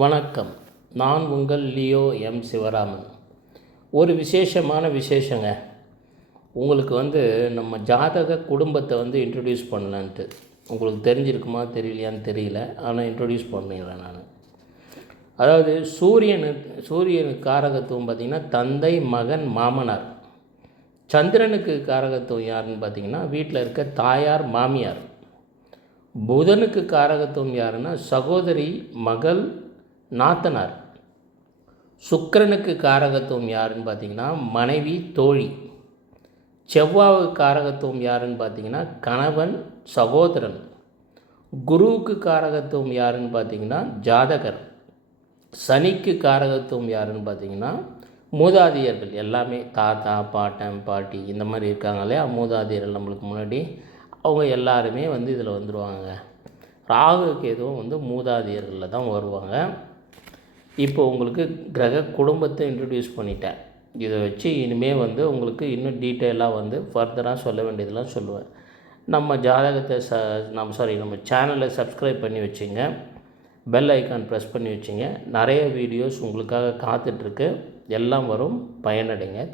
வணக்கம். நான் உங்கள் லியோ எம் சிவராமன். ஒரு விசேஷங்க. உங்களுக்கு நம்ம ஜாதக குடும்பத்தை இன்ட்ரடியூஸ் பண்ணலான்ட்டு. உங்களுக்கு தெரிஞ்சிருக்குமா தெரியலையான்னு தெரியல, ஆனால் இன்ட்ரடியூஸ் பண்ணிடுறேன் நான். அதாவது சூரியனுக்கு காரகத்துவம் பார்த்திங்கன்னா தந்தை, மகன், மாமனார். சந்திரனுக்கு காரகத்துவம் யாருன்னு பார்த்திங்கன்னா வீட்டில் இருக்க தாயார், மாமியார். புதனுக்கு காரகத்துவம் யாருன்னா சகோதரி, மகள், நாத்தனார். சுக்கிரனுக்கு காரகத்துவம் யாருன்னு பார்த்திங்கன்னா மனைவி, தோழி. செவ்வாவுக்கு காரகத்துவம் யாருன்னு பார்த்திங்கன்னா கணவன், சகோதரன். குருவுக்கு காரகத்துவம் யாருன்னு பார்த்திங்கன்னா ஜாதகர். சனிக்கு காரகத்துவம் யாருன்னு பார்த்திங்கன்னா மூதாதையர்கள். எல்லாமே தாத்தா, பாட்டன், பாட்டி இந்த மாதிரி இருக்காங்க இல்லையா, மூதாதையர்கள் நம்மளுக்கு முன்னாடி, அவங்க எல்லாருமே இதில் வந்துடுவாங்க. ராகு கேதுவும் மூதாதையர்களில் தான் வருவாங்க. இப்போ உங்களுக்கு கிரக குடும்பத்தை இன்ட்ரடியூஸ் பண்ணிட்டேன். இதை வச்சு இனிமேல் உங்களுக்கு இன்னும் டீட்டெயிலாக ஃபர்தராக சொல்ல வேண்டியதெல்லாம் சொல்லுவேன். நம்ம ஜாதகத்தை நம்ம சேனலை சப்ஸ்கிரைப் பண்ணி வச்சுங்க. பெல் ஐக்கான் ப்ரெஸ் பண்ணி வச்சுங்க. நிறைய வீடியோஸ் உங்களுக்காக காத்துட்ருக்கு. எல்லாம் வரும். பயனடைங்க.